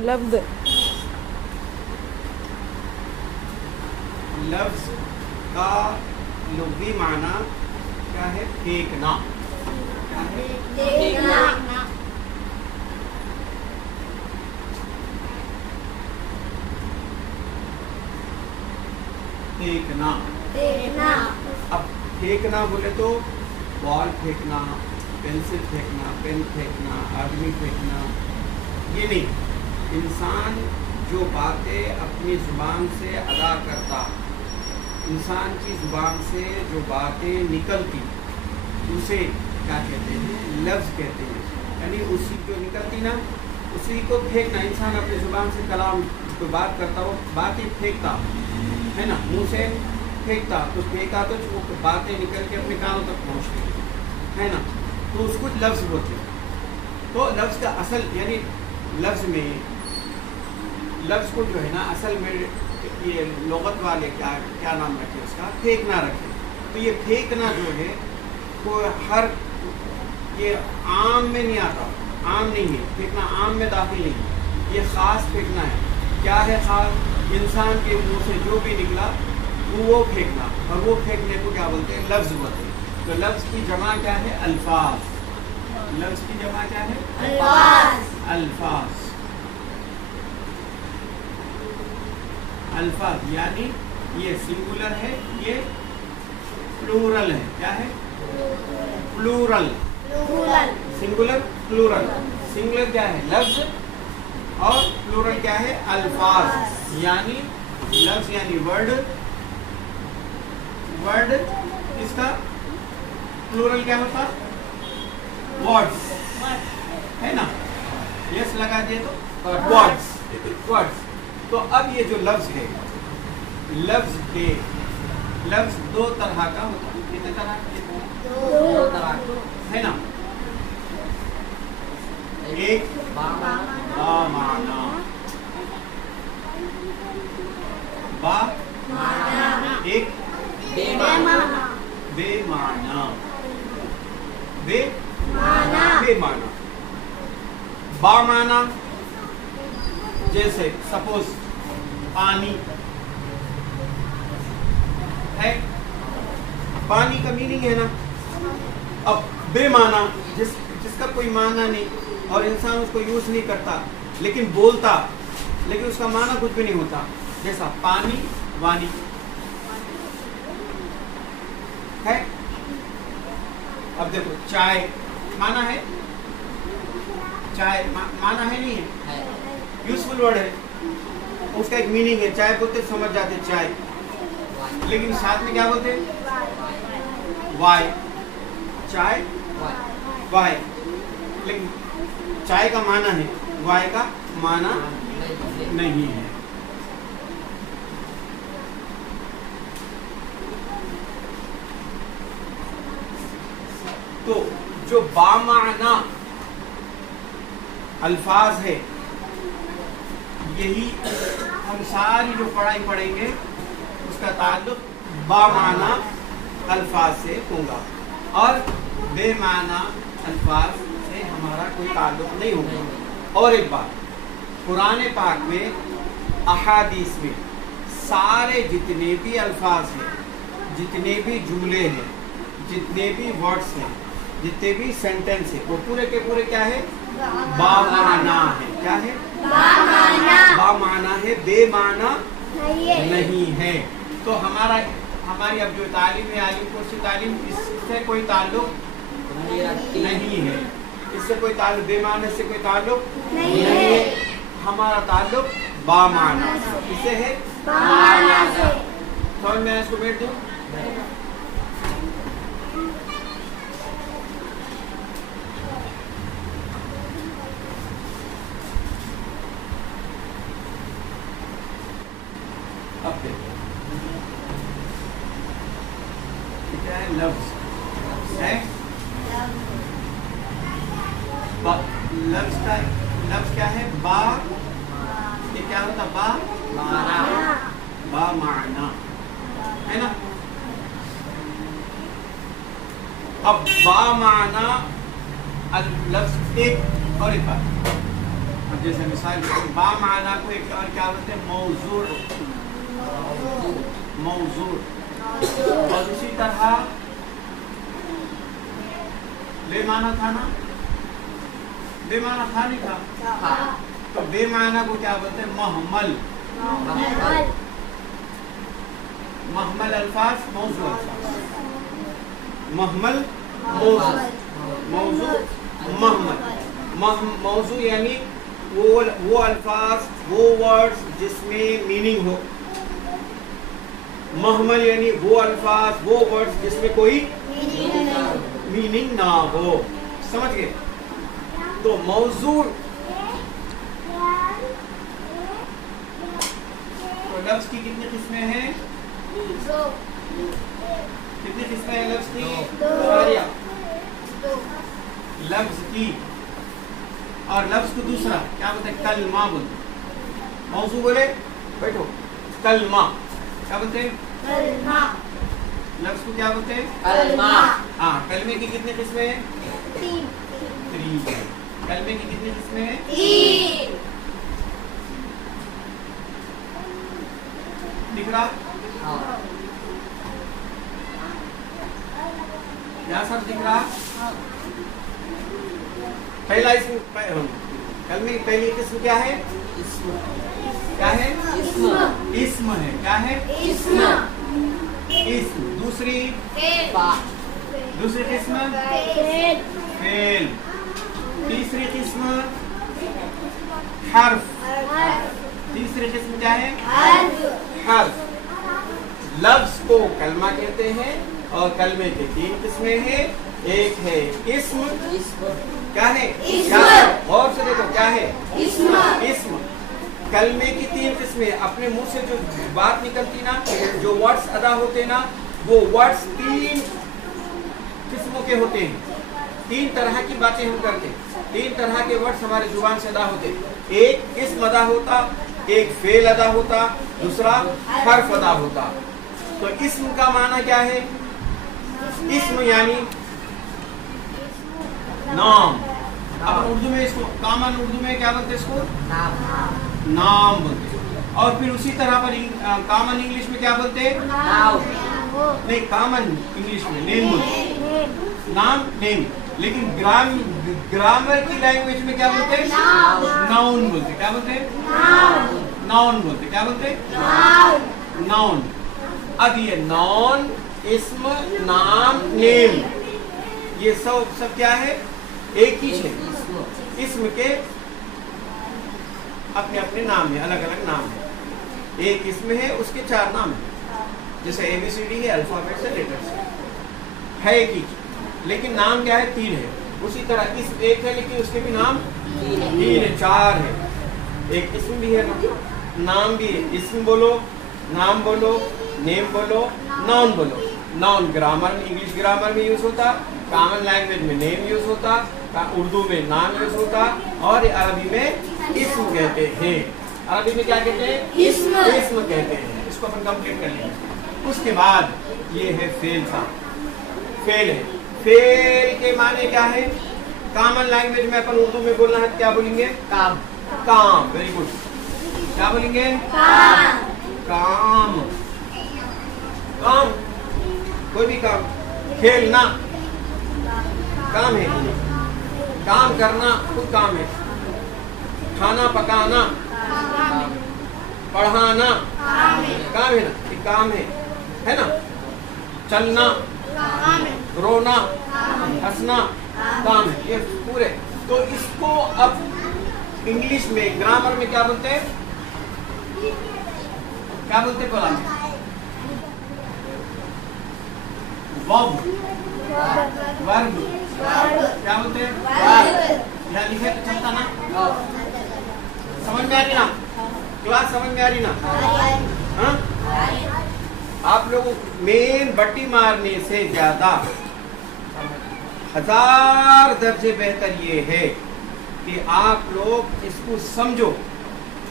لفظ لفظ کا لغوی معنی کیا ہے؟ پھینکنا. کیا ہے؟ پھینکنا. اب پھینکنا بولے تو بال پھینکنا، پینسل پھینکنا، پین پھینکنا، آدمی پھینکنا، یہ نہیں. انسان جو باتیں اپنی زبان سے ادا کرتا، انسان کی زبان سے جو باتیں نکلتی، اسے کیا کہتے ہیں؟ لفظ کہتے ہیں. یعنی اسی جو نکلتی نا، اسی کو پھینکنا. انسان اپنی زبان سے کلام کوئی بات کرتا، وہ باتیں پھینکتا ہے نا، منہ سے پھینکتا، تو پھینکا تو وہ باتیں نکل کے اپنے کانوں تک پہنچتی ہے نا، تو اس کو لفظ بولتے ہیں. تو لفظ کا اصل یعنی لفظ میں، لفظ کو جو ہے نا اصل میں یہ لغت والے کیا نام رکھے اس کا؟ پھینکنا رکھے. تو یہ پھینکنا جو ہے وہ ہر یہ عام میں نہیں آتا، عام نہیں ہے پھینکنا، عام میں داخل نہیں ہے. یہ خاص پھینکنا ہے. کیا ہے خاص؟ انسان کے منہ سے جو بھی نکلا وہ پھینکنا، اور وہ پھینکنے کو کیا بولتے ہیں؟ لفظ بولتے ہیں. تو لفظ کی جمع کیا ہے؟ الفاظ. لفظ کی جمع کیا ہے؟ الفاظ. الفاظ یعنی یہ سنگولر ہے، یہ پلورل ہے. کیا ہے؟ پلورل. Singular plural. سنگولر کیا ہے؟ لفظ، اور پلورل کیا ہے؟ الفاظ. یعنی لفظ یعنی ورڈ، ورڈ اس کا پلورل کیا ہوتا؟ ورڈز ہے نا. یس لگا دیے تو ورڈز، ورڈز. تو اب یہ جو لفظ ہے، لفظ کے لفظ دو طرح کا ہوتا ہے. کتنے طرح کا؟ دو طرح ہے نا. ایک بامعنی، با ایک بے معنی. بے معنی. بامعنی جیسے سپوز پانی ہے، پانی کا میننگ ہے نا. اب بے معنی جس کا کوئی معنی نہیں اور انسان اس کو یوز نہیں کرتا لیکن بولتا، لیکن اس کا معنی کچھ بھی نہیں ہوتا، جیسا پانی وانی ہے. اب دیکھو چائے معنی ہے، چائے معنی ہے نہیں ہے، یوزفل ورڈ ہے، اس کا ایک میننگ ہے. چائے بولتے سمجھ جاتے چائے، لیکن ساتھ میں کیا بولتے؟ وائی. چائے وائی، لیکن چائے کا معنی ہے، وائی کا معنی نہیں ہے. تو جو بامعنی الفاظ ہے، یہی ہم ساری جو پڑھائی پڑھیں گے اس کا تعلق بامعنی الفاظ سے ہوگا، اور بے معنی الفاظ سے ہمارا کوئی تعلق نہیں ہوگا. اور ایک بات، قرآن پاک میں، احادیث میں سارے جتنے بھی الفاظ ہیں، جتنے بھی جملے ہیں، جتنے بھی ورڈز ہیں، جتنے بھی سینٹنس ہیں، وہ پورے کے پورے کیا ہے؟ بامعنی ہے. کیا ہے؟ بامعنی ہے، بے معنی نہیں ہے. تو ہماری اب جو تعلیم ہے، عالم کورس تعلیم، اس سے کوئی تعلق نہیں ہے. اس سے کوئی تعلق، بے معنی سے کوئی تعلق نہیں ہے. ہمارا تعلق بامعنی سے ہے. تو میں اس کو بیٹھ دوں. اب دیکھیں کیا ہے؟ لفظ ہے. لفظ کیا ہے؟ با. یہ کیا ہوتا؟ با معنی ہے نا. اب با معنی لفظ ایک، اور ایک بات، जैसे मिसाल बा माना को एक और क्या बोलते हैं, मौजूद, मौजूद। और इसी तरह बेमाना था ना, बेमाना था नहीं था, तो बेमाना को क्या बोलते हैं, महमल। महमल अल्फाज, मौजू अल्फाज, महमल मौजू, मौजू महमल। मौजू यानी वो अल्फाज, वो वर्ड्स जिसमें मीनिंग हो। महमल यानी वो अल्फाज, वो वर्ड्स जिसमें कोई मीनिंग ना हो। समझ गए? तो मौजू, तो लफ्ज की कितनी किस्में हैं? कितनी किस्में हैं लफ्ज की? लफ्ज की। और लफ्ज को दूसरा क्या बोलते हैं? कलमा बोलते। मौजू बोले बैठो, कलमा क्या बोलते हैं? कलमा। लफ्ज को क्या बोलते हैं? कलमा। हाँ, कलमे की कितनी किस्में हैं? 3। कलमे की कितनी किस्में हैं? 3। दिख रहा? क्या सब दिख रहा? पहला इसम, कलमे की पहली किस्म क्या है? क्या है? इस्म है। क्या है? इस्म। दूसरी किस्म फेल। तीसरी किस्म हर्फ। तीसरी किस्म क्या है? हर्फ। लफ्ज को कलमा कहते हैं और कलमे के 3 किस्में हैं। एक है इस्म। क्या है? और से देखो क्या है? इस्म। कलमे की 3 किस्में, अपने मुंह से जो बात निकलती ना, जो वर्ड्स अदा होते ना, वो वर्ड्स 3 किस्मों के होते हैं। 3 तरह की बातें हम करते, 3 तरह के वर्ड्स हमारे जुबान से अदा होते। एक इस्म अदा होता, एक फेल अदा होता, दूसरा हर्फ अदा होता। तो इस्म का माना क्या है? इस्म यानी नाम। अब उर्दू में इसको कॉमन उर्दू में क्या बोलते हैं? इसको नाम बोलते हैं। और फिर उसी तरह पर कॉमन इंग्लिश में क्या बोलते हैं? नहीं, कॉमन इंग्लिश में नेम बोलते हैं। नाम, नेम। लेकिन ग्रामर की लैंग्वेज में क्या बोलते हैं? नाउन बोलते। क्या बोलते हैं? नाउन बोलते। क्या बोलते हैं? नाउन। अब ये नाउन, इस्म, नाम, नेम, ये सब क्या है? एक ही है। इस्म के अपने अपने नाम है, अलग अलग नाम है। एक इसम है, उसके 4 नाम है। जैसे ABCD है, अल्फाबेट से, लेटर से है एक ही, लेकिन नाम क्या है? 3 है। उसी तरह इसम एक है, लेकिन उसके भी नाम 3 है, 4 है। एक इसम भी है, नाम भी है। इसम बोलो, नाम बोलो, नेम बोलो, नाउन बोलो। नाउन ग्रामर में, इंग्लिश ग्रामर में यूज होता, कॉमन लैंग्वेज में नेम यूज होता, उर्दू में नाम यूज होता, और अरबी में इस्म कहते हैं। अरबी में क्या कहते हैं? इस्म कहते हैं। इसको अपन कंप्लीट कर लेंगे। उसके बाद ये है फेल था। फेल है। फेल के माने क्या है? कॉमन लैंग्वेज में अपन उर्दू में बोलना है, क्या बोलेंगे? काम। काम। Very good. क्या बोलेंगे? काम। काम। काम, कोई भी काम। खेलना काम है, काम करना खुद काम है। खाना पकाना, पढ़ाना काम है ना, ये काम है ना। चलना, रोना, हंसना काम है, ये पूरे। तो इसको अब इंग्लिश में ग्रामर में क्या बोलते हैं? क्या बोलते बोला? वर्ब। वर्ब क्या बोलते हैं? यहाँ लिखे तो चलता ना? समझ में आ रही ना? क्लास समझ में आ रही ना? हाँ? आप लोगों मेन बट्टी मारने से ज्यादा 1000 दर्जे बेहतर ये है कि आप लोग इसको समझो।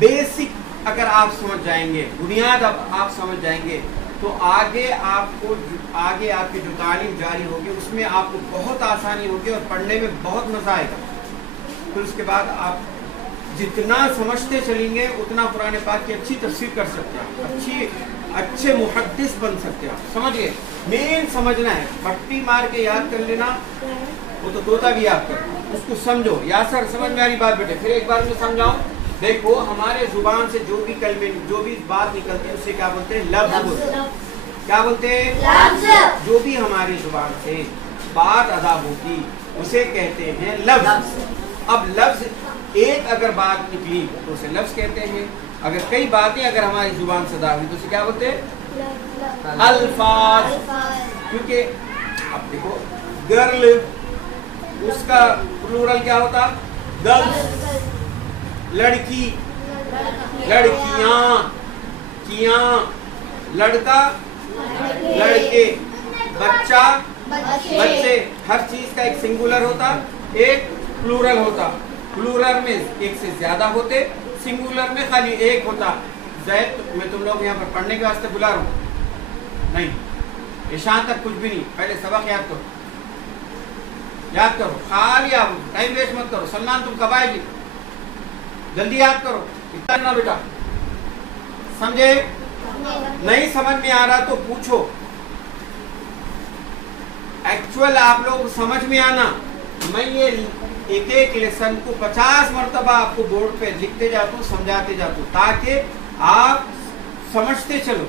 बेसिक अगर आप समझ जाएंगे, बुनियाद अब आप समझ जाएंगे, तो आगे आपकी जो तालीम जारी होगी उसमें आपको बहुत आसानी होगी और पढ़ने में बहुत मजा आएगा। फिर उसके बाद आप जितना समझते चलेंगे उतना कुरान पाक की अच्छी तफसीर कर सकते हैं, अच्छे मुहद्दिस बन सकते हैं। समझ गए? मेन समझना है, पट्टी मार के याद कर लेना वो तो तोता भी याद कर, उसको समझो। यासर समझ में आ रही बात बेटे? फिर एक बार मैं समझाऊं। देखो हमारे जुबान से जो भी कलमे, जो भी बात निकलती है उसे क्या बोलते हैं? लफ्ज़। क्या बोलते हैं? जो भी हमारी जुबान से बात अदा होती उसे कहते हैं लफ्ज़। अब लफ्ज़ एक अगर बात निकली तो उसे लफ्ज़ कहते हैं, अगर कई बातें अगर हमारी जुबान से अदा हुई तो उसे क्या बोलते हैं? अल्फाज। क्योंकि अब देखो गर्ल, उसका प्लूरल क्या होता? गर्ल्स। लड़की, लड़कियां, कियां, लड़का, लड़के, बच्चा, बच्चे। हर चीज का एक सिंगुलर होता, एक प्लूरल होता। प्लूरल में एक से ज्यादा होते, सिंगुलर में खाली एक होता। जैद, मैं तुम लोग यहाँ पर पढ़ने के वास्ते बुला रहा हूँ नहीं, ईशान तक कुछ भी नहीं, पहले सबक याद करो, याद करो, खाली आप टाइम वेस्ट मत करो। सलमान तुम कब आएगी? जल्दी याद करो, इतना ना बेटा। समझे? नहीं समझ में आ रहा तो पूछो। एक्चुअल आप लोग समझ में आना, मैं ये एक एक लेसन को 50 मरतबा आपको बोर्ड पे लिखते जाता हूँ, समझाते जाता हूँ, ताकि आप समझते चलो।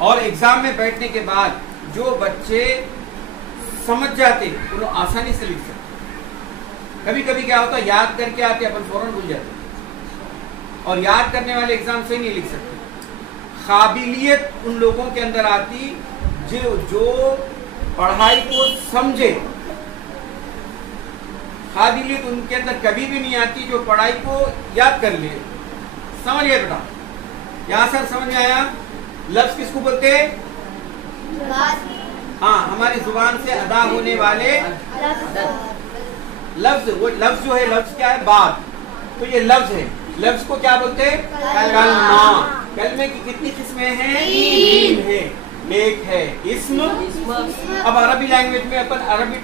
और एग्जाम में बैठने के बाद जो बच्चे समझ जाते वो लोग आसानी से लिख सकते। कभी कभी क्या होता है, याद करके आते अपन फौरन भूल जाते, और याद करने वाले एग्जाम से नहीं लिख सकते। काबिलियत उन लोगों के अंदर आती जो पढ़ाई को समझे। काबिलियत उनके अंदर कभी भी नहीं आती जो पढ़ाई को याद कर ले। समझ गए बेटा? यहाँ सर समझ में आया? लफ्ज किसको बोलते हैं? हाँ, हमारी जुबान से अदा होने वाले लफ्ज। वो लफ्ज जो है, लफ्ज क्या है? बात। तो ये लफ्ज है, लफ्ज को क्या बोलते हैं? कलमा। कलमे की कितनी किस्में हैं? 3 है। एक है इस्म। अब अरबी लैंग्वेज में अपन अरबी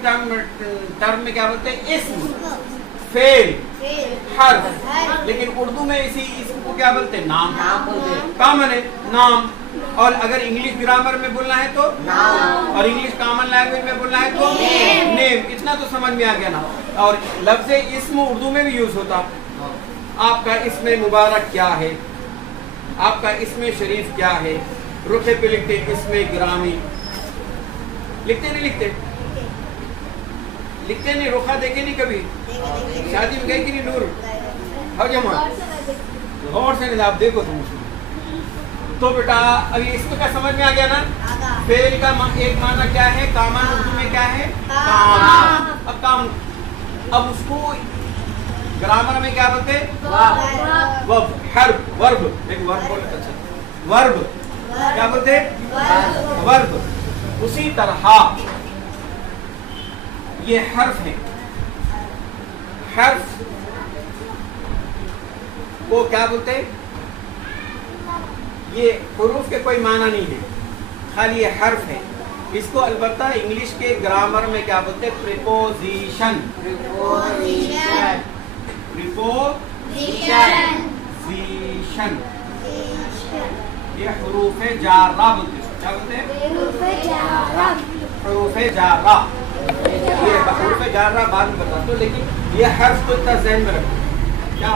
टर्म में क्या बोलते हैं? इस्म, फेल, हर्फ। लेकिन उर्दू में इसी इस्म को क्या बोलते हैं? नाम। कॉमन है नाम। और अगर इंग्लिश ग्रामर में बोलना है तो नाम, और इंग्लिश कॉमन लैंग्वेज में बोलना है तो नेम। इतना तो समझ में आ गया ना? और लफ्ज इस्म उर्दू में भी यूज होता। आपका इसमें मुबारक क्या है? आपका इसमें शरीफ क्या है? रुखे पे लिखते इसमें गिरामी। लिखते नहीं? लिखते नहीं? रुखा देखे नहीं कभी? शादी में गई कि नहीं नूर? हो जमा गौर से नहीं, आप देखो तुम। तो बेटा अभी इसमें क्या समझ में आ गया ना? फेल का एक माना क्या है? कामन उर्दू में क्या है? काम। अब काम, अब उसको ग्रामर में क्या बोलते? वर्ब। Herb, verb. एक वर्ब बोलते, अच्छा वर्ब क्या बोलते? वर्ब। उसी तरह ये हर्फ है। हर्फ को क्या बोलते? ये हुरूफ के कोई माना नहीं है, खाली ये हर्फ है। इसको अलबत्ता इंग्लिश के ग्रामर में क्या बोलते? प्रीपोजिशन। प्रीपोजिशन। ये हुरूफे जारा बोलते हैं। क्या बोलते हैं? हुरूफे जारा। ये हुरूफे जारा बाद में बता दो, लेकिन ये हर्फ को इतना ज़हन में रखो। क्या